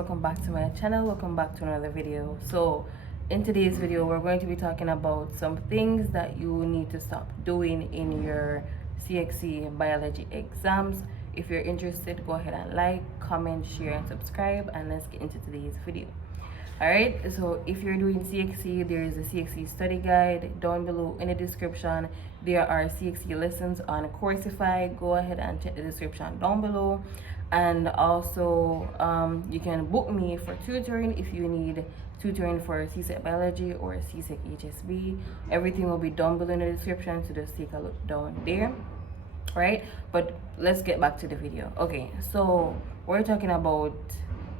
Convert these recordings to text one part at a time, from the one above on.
Welcome back to my channel. Welcome back to another video. So in today's video we're going to be talking about some things that you need to stop doing in your CXC biology exams. If you're interested, go ahead and like, comment, share, and subscribe, and let's get into today's video. Alright, so if you're doing CXC, there is a CXC study guide down below in the description. There are CXC lessons on Coursify. Go ahead and check the description down below. And also, you can book me for tutoring if you need tutoring for CSEC Biology or CSEC HSB. Everything will be down below in the description, so just take a look down there. Right, but let's get back to the video. Okay, so we're talking about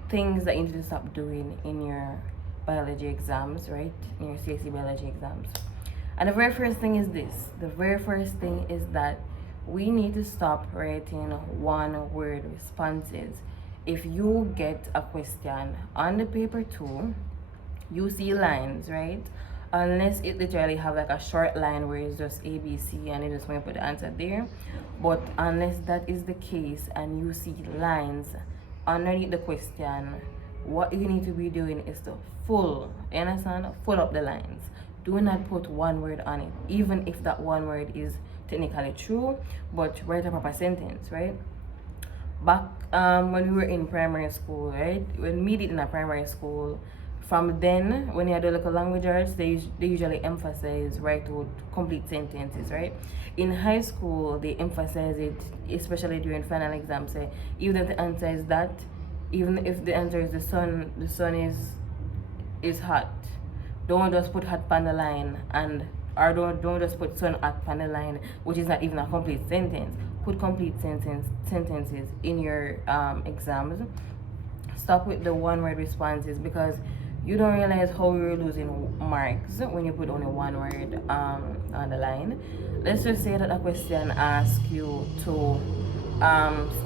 things that you need to stop doing in your biology exams, right? In your CXC biology exams. And the very first thing is this. The very first thing is that we need to stop writing one-word responses. If you get a question on the paper too, you see lines, right? Unless it literally have like a short line where it's just A, B, C, and you just want to put the answer there. But unless that is the case and you see lines underneath the question, what you need to be doing is to full up the lines. Do not put one word on it, even if that one word is technically true, but write a proper sentence, right? Back when we were in primary school, right? When we did in a primary school, from then, when you had to look at language arts, they usually emphasize write out complete sentences, right? In high school, they emphasize it, especially during final exams. Say, even if the answer is that, even if the answer is the sun is hot, don't just put hot on the line, or don't just put sun hot on the line, which is not even a complete sentence. Put complete sentences in your exams. Stop with the one-word responses, because you don't realize how you're losing marks when you put only one word on the line. Let's just say that a question asks you to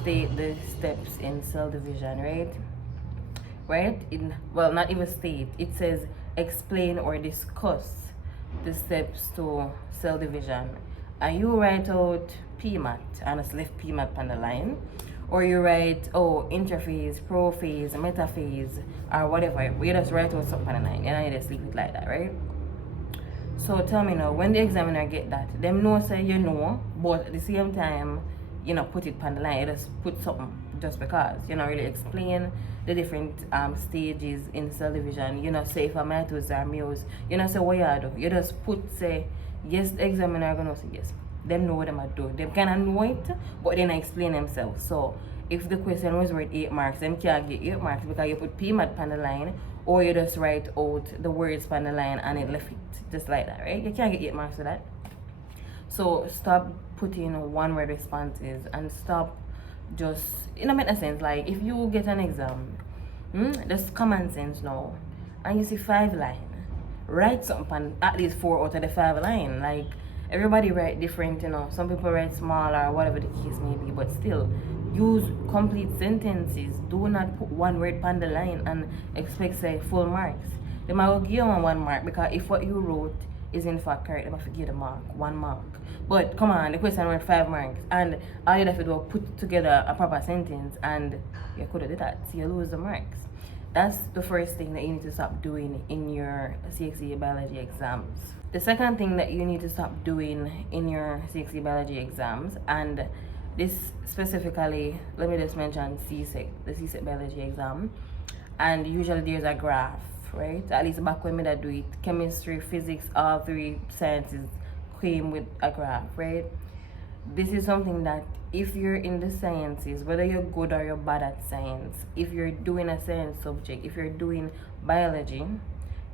state the steps in cell division, right? Well, not even state. It says explain or discuss the steps to cell division, and you write out PMAT and just left PMAT on the line. Or you write, interphase, prophase, metaphase, or whatever. You just write out something on the line, and you just leave it like that, right? So tell me now, when the examiner get that, them know say you know, but at the same time, you know, put it on the line. You just put something just because. You know, really explain the different stages in cell division. You know, say if a mitosis or meiosis, you know, say what you do. You just put, say, yes, the examiner are gonna say yes. Them know what them are doing. Them kind of know it, but then I explain themselves. So if the question was worth 8 marks, them can't get 8 marks because you put PMAT on the line, or you just write out the words on the line and it left it just like that, right? You can't get 8 marks for that. So stop putting one-word responses and stop just, you know, make a sense. Like if you get an exam, just common sense now, and you see 5 lines, write something on at least 4 out of the 5 lines. Like, everybody write different, you know. Some people write small or whatever the case may be, but still use complete sentences. Do not put one word on the line and expect say full marks. They might give you 1 mark, because if what you wrote is in fact correct, they might forget a mark, 1 mark. But come on, the question worth 5 marks, and all you have to do is put together a proper sentence, and you could have did that, so you lose the marks. That's the first thing that you need to stop doing in your CXC biology exams. The second thing that you need to stop doing in your CXC biology exams, and this specifically, let me just mention CSEC, the CSEC biology exam, and usually there's a graph, right? At least back when I do it, chemistry, physics, all 3 sciences came with a graph, right? This is something that if you're in the sciences, whether you're good or you're bad at science, if you're doing a science subject, if you're doing biology,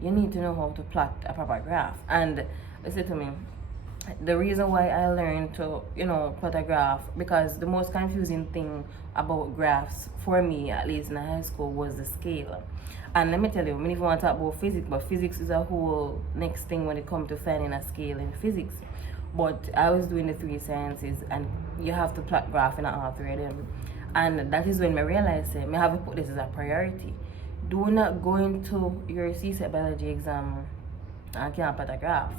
you need to know how to plot a proper graph. And listen to me, the reason why I learned to, you know, plot a graph, because the most confusing thing about graphs, for me at least in high school, was the scale. And let me tell you, I mean, if you want to talk about physics, but physics is a whole next thing when it comes to finding a scale in physics. But I was doing the 3 sciences, and you have to plot graph in all 3 of them. And that is when I realized I have to put this as a priority. Do not go into your CSEC biology exam and can't plot a graph.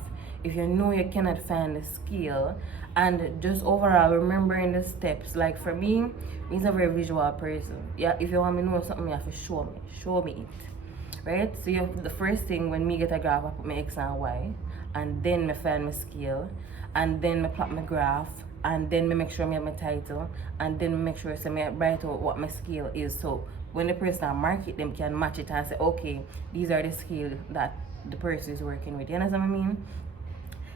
if you know you cannot find the skill, and just overall remembering the steps. Like for me, he's a very visual person. Yeah, if you want me to know something, you have to show me it, right? So the first thing when me get a graph, I put my x and y, and then me find my scale, and then me plot my graph, and then me make sure me have my title, and then me make sure so me write out what my scale is. So when the person mark it, them can match it and say, okay, these are the scale that the person is working with. You understand what I mean?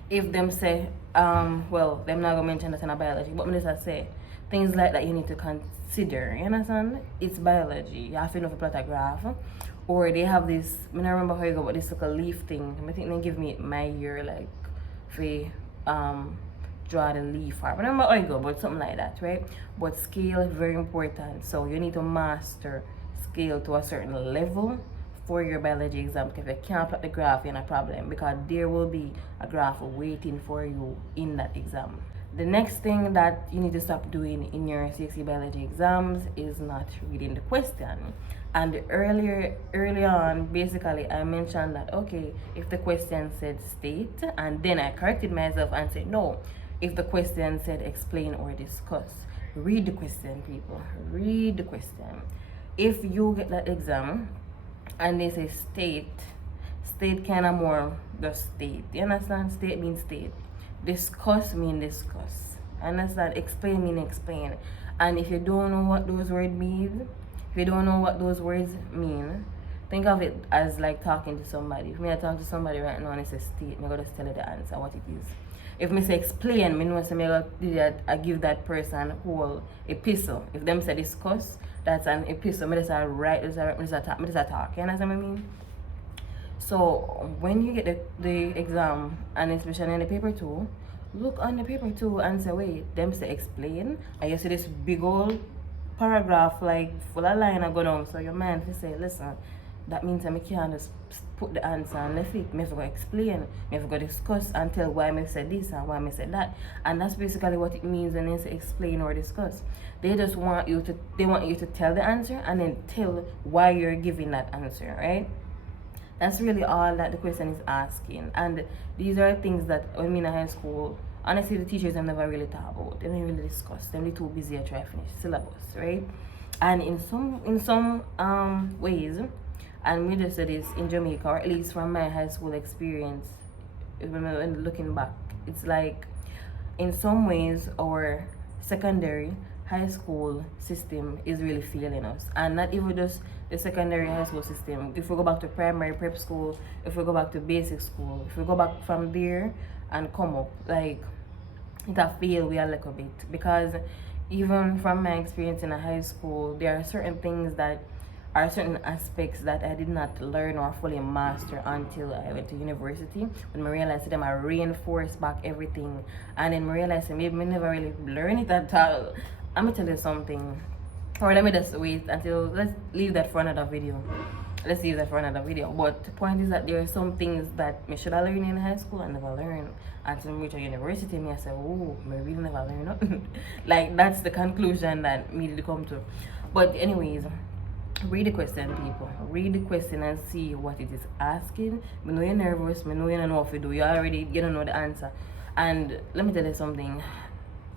If them say, well, them not gonna mention that in a biology, but me just say things like that you need to consider. You understand? It's biology. You have to know if you plot a graph. Or they have this, I don't remember how you go, but this like a leaf thing. I think they give me my year like for draw the leaf. I remember how you go, but something like that, right? But scale is very important. So you need to master scale to a certain level for your biology exam. Because if you can't plot the graph, you're in a problem, because there will be a graph waiting for you in that exam. The next thing that you need to stop doing in your CXC biology exams is not reading the question. And early on, basically, I mentioned that, okay, if the question said state, and then I corrected myself and said, no, if the question said explain or discuss. Read the question, people. Read the question. If you get that exam and they say state kind of more the state. You understand? State means state. Discuss mean discuss. Understand? Explain mean explain. And if you don't know what those words mean, think of it as like talking to somebody. If I talk to somebody right now and it says state, I'm gonna just tell you the answer, what it is. If me say explain, I know I give that person whole epistle. If them say discuss, that's an epistle. I just write, I just talk. You understand what I mean? So when you get the exam, and especially in the paper two, look on the paper two and say, wait, them say explain, and you see this big old paragraph like full of line go down. So your man will say, listen, that means I can't just put the answer and left it. I have to go explain, I have to go discuss and tell why I said this and why I said that. And that's basically what it means when they say explain or discuss. They just want you to tell the answer and then tell why you're giving that answer, right? That's really all that the question is asking. And these are things that when me in high school, honestly, the teachers have never really thought about. They don't really discuss. They're too busy to try to finish syllabus, right? And in some ways, and we just said this in Jamaica, or at least from my high school experience, when looking back, it's like in some ways our secondary high school system is really failing us. And not even just the secondary high school system. If we go back to primary prep school, if we go back to basic school, if we go back from there and come up, like it a fail we a little bit. Because even from my experience in a high school, there are certain things that are certain aspects that I did not learn or fully master until I went to university. When I realized that I reinforced back everything, and then I realized that maybe I never really learned it at all. I'm gonna tell you something, or let me just wait until, let's leave that for another video. But the point is that there are some things that I should have learned in high school and never learned. Until I reach a university, I say, oh, I really never learned nothing. Like, that's the conclusion that me did come to. But anyways, read the question, people. Read the question and see what it is asking. I know you're nervous, I know you don't know what to do. You don't know the answer. And let me tell you something.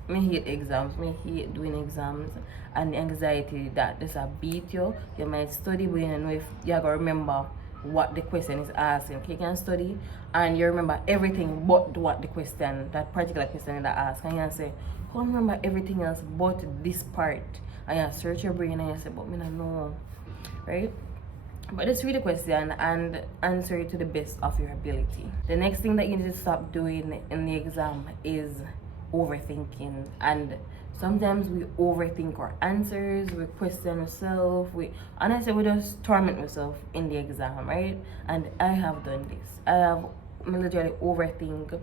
I hate exams. I hate doing exams, and the anxiety that this beat you. You might study, but you don't know if you're gonna remember what the question is asking. You can study and you remember everything but what the question, that particular question that asks, and you say, how remember everything else but this part? And you search your brain and you say, but me not know, right? But just read the question and answer it to the best of your ability. The next thing that you need to stop doing in the exam is overthinking. And sometimes we overthink our answers, we question ourselves, we just torment ourselves in the exam, right? And I have done this. I literally overthink.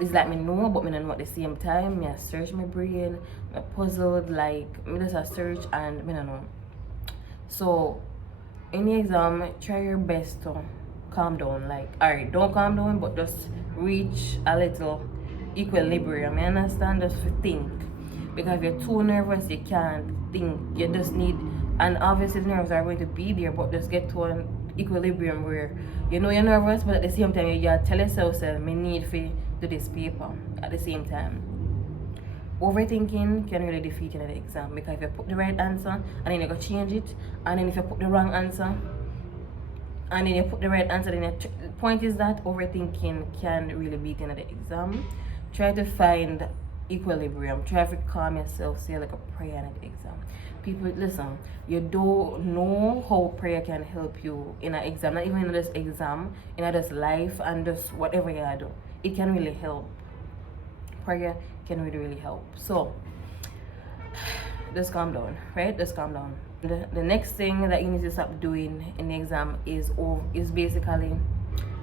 It's like me know, but me don't know at the same time. I search my brain, I puzzled, like me just a search and me don't know. So in the exam, try your best to calm down. Like, alright, don't calm down, but just reach a little equilibrium. You understand? Just to think. Because if you're too nervous, you can't think. You just need, and obviously the nerves are going to be there, but just get to equilibrium where you know you're nervous, but at the same time you tell yourself, me need to do this paper at the same time. Overthinking can really defeat you in the exam, because if you put the right answer and then you go change it, and then if you put the wrong answer and then you put the right answer, then the point is that overthinking can really beat you in the exam. Try to find equilibrium. Try to calm yourself, say like a prayer in the exam. People, listen, you don't know how prayer can help you in an exam, not even in this exam, in this life and just whatever you do. It can really help. Prayer can really help. So just calm down, right? Just calm down. The next thing that you need to stop doing in the exam is basically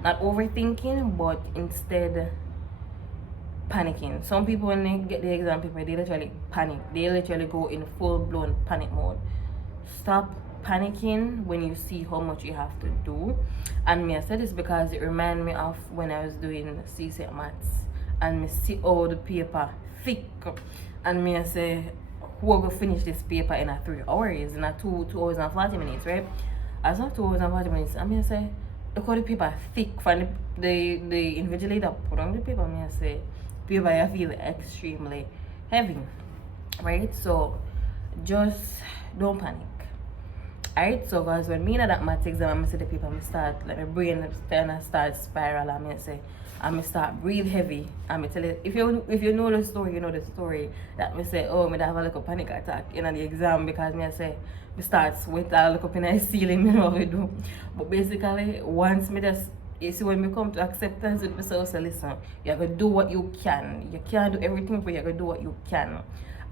not overthinking, but instead panicking. Some people, when they get the exam paper, they literally panic. They literally go in full-blown panic mode. Stop panicking when you see how much you have to do. And me, I said this because it reminded me of when I was doing CXC maths and me see all the paper thick, and me I say, who will finish this paper in a 3 hours, in a 2 hours and 40 minutes, right? As of 2 hours and 40 minutes, I mean I say, look how the paper thick. From the invigilator put on the paper, me I say, paper I feel extremely heavy, right? So just don't panic. Alright, so guys, when me in that math exam, I see the paper, I start, like my brain start spiral, and I say, I start breathe heavy. And I tell you, if you know the story, you know the story. That me say, oh, me have a little panic attack in the exam, because me I say, me start sweat, I look up in the ceiling, you know what I do. But basically, once me just, you see, when me come to acceptance with myself, say, listen, you have to do what you can. You can't do everything, but you have to do what you can.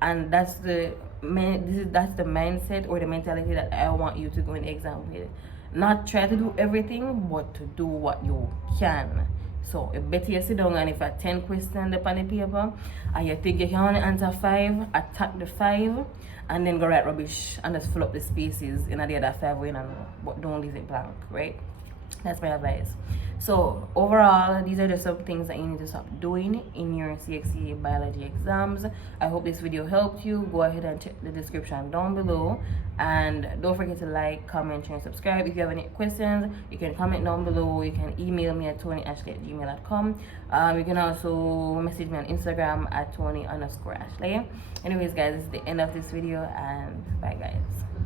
And that's the mindset or the mentality that I want you to go in the exam with. Not try to do everything, but to do what you can. So you better you sit down, and if you have 10 questions upon the paper and you think you can only answer 5, attack the 5 and then go write rubbish and just fill up the spaces in the other 5 you know, but don't leave it blank, right? That's my advice. So overall, these are just some things that you need to stop doing in your CXC biology exams. I hope this video helped you. Go ahead and check the description down below, and don't forget to like, comment, share, and subscribe. If you have any questions, you can comment down below. You can email me at tonyashley@gmail.com. You can also message me on Instagram at tony_ashley. Anyways guys, this is the end of this video, and bye guys.